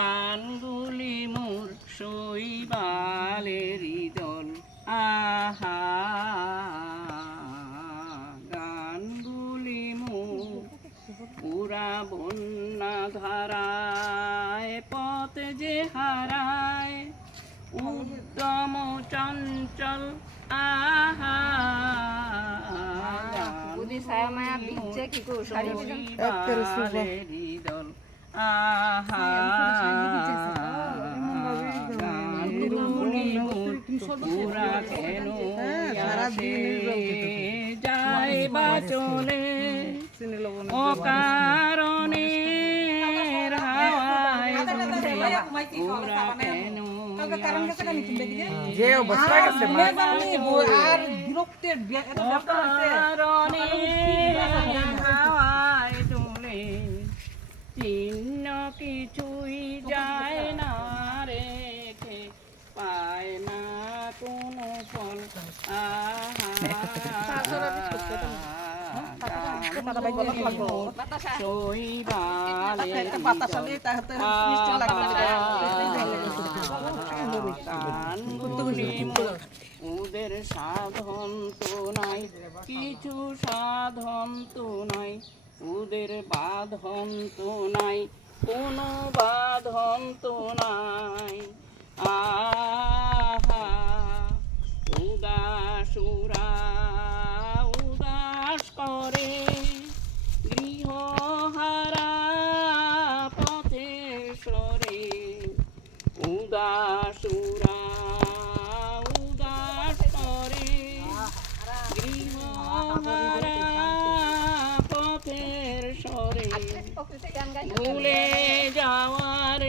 গানগুলি মোর শৈবালেরই দল আহা গানগুলি মোর পুরা বন্যা ধারায় পথ যে হারায় উদ্যম চঞ্চল আহা শৈবালেরই দল আহা গানগুলি মোর পুরা কেন আসে যায় বা চলে অকারণে হাওয়ায় পুরা কেন যে অবস্থা গেছে আর বিরক্তের অকারণে হাওয়ায় তোলে চিহ্ন কিছুই যায় না রেখে পায় না কোনো ফল ওদের সাধন তো নাই কিছু সাধন তো নাই ওদের বাঁধন তো নাই কোনো বাঁধন তো নাই আহা উদাসুরা উদাস করে গৃহহারা পথে সরে উদাসুরা উদাস করে গৃহহারা পথের সরে ভুলে যাওয়ার